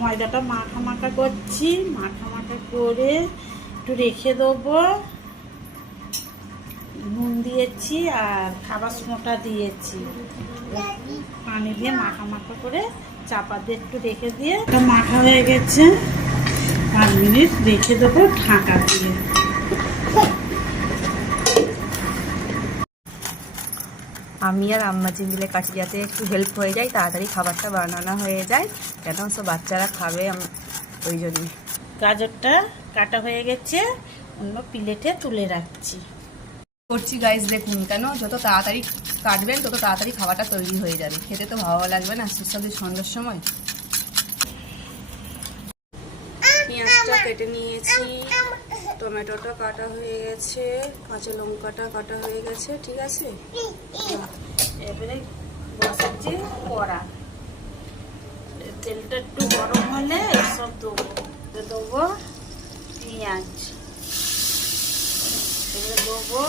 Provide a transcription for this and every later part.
ময়দাটা মাখা মাখা করছি, মাখা মাখা করে একটু রেখে দেবো। নুন দিয়েছি আর খাবার সোঁটা দিয়েছি, পানি দিয়ে মাখা মাখা করে চাপা দিয়ে একটু রেখে দিয়ে মাখা হয়ে গেছে। 5 মিনিট রেখে দেবো ঢাকা দিয়ে। আমি আর আম্মাজি মিলে কাটি যাতে একটু হেল্প হয়ে যায়, তাড়াতাড়ি খাবারটা বানানো হয়ে যায়, কেন সব বাচ্চারা খাবে ওই জন্যই। গাজরটা কাটা হয়ে গেছে, অন্য প্লেটে তুলে রাখছি। করছি গাইস, দেখুন কেন যত তাড়াতাড়ি কাটবেন তত তাড়াতাড়ি খাবারটা তৈরি হয়ে যাবে, খেতে তো ভালো লাগবে না সুস্বাদু সন্ধ্যার সময়। পেঁয়াজটা কেটে নিয়েছি, টমেটোটা কাটা হয়ে গেছে, কাঁচা লঙ্কাটা কাটা হয়ে গেছে, ঠিক আছে। এবারে বসাচ্ছি কড়া, তেলটা একটু গরম হলে এসব দেবো পেঁয়াজ, এবারে দেবো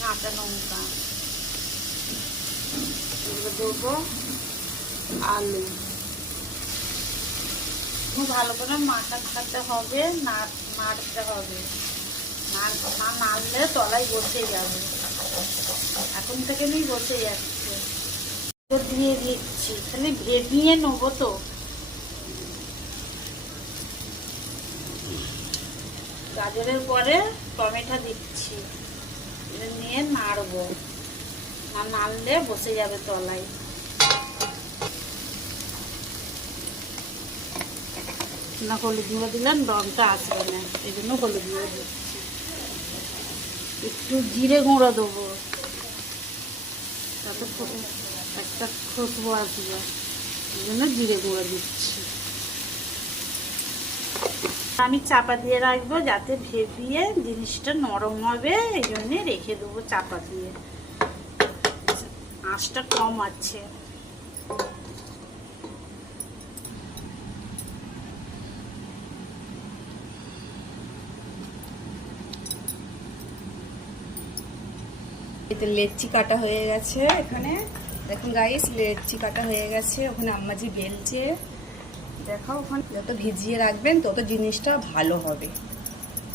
কাঁচা লঙ্কা, এবারে দেবো আলু। খুব ভালো করে মাখাতে হবে, নাড়তে হবে, না নাড়লে তলায় বসে যাবে। এখন থেকে নিয়ে বসে যাচ্ছে। দিয়ে দিচ্ছি, খালি ভেবিয়ে নেবো তো। গাজরের পরে টমেটো দিচ্ছি, নিয়ে নাড়বো, না নাড়লে বসে যাবে তলায়। না হলুদ গুঁড়ো দিলে রংটা আসবে না, এই জন্য হলুদ গুঁড়ো দিচ্ছি। একটু জিরে গুঁড়ো দেবো, তাতে একটা খুশবু আসবে, এই জন্য জিরে গুঁড়ো দিচ্ছি। আমি চাপা দিয়ে রাখবো যাতে ভেবিয়ে জিনিসটা নরম হবে, এই জন্যে রেখে দেবো চাপা দিয়ে। আঁচটা কম আছে। এতে লেচি কাটা হয়ে গেছে, এখানে দেখুন গাইস লেচি কাটা হয়ে গেছে, ওখানে আম্মাজি বেলছে। দেখো ওখানে যত ভিজিয়ে রাখবেন তত জিনিসটা ভালো হবে।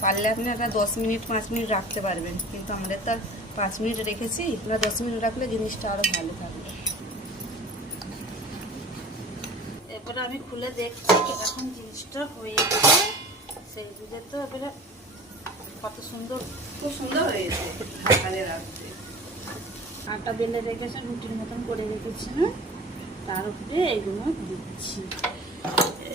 পারলে আপনারা 10 মিনিট 5 মিনিট রাখতে পারবেন, কিন্তু আমাদের তো 5 মিনিট রেখেছি, আমরা 10 মিনিট রাখলে জিনিসটা আরো ভালো থাকবে। এবারে আমি খুলে দেখছি এখন জিনিসটা হয়ে গেছে। সেই বুঝে তো এবারে কত সুন্দর, খুব সুন্দর হয়েছে ঢাকালে রাখতে। আটা বেলে রেখেছে, রুটির মতন করে রেখেছি না, তার উপরে এগুলো দিচ্ছি।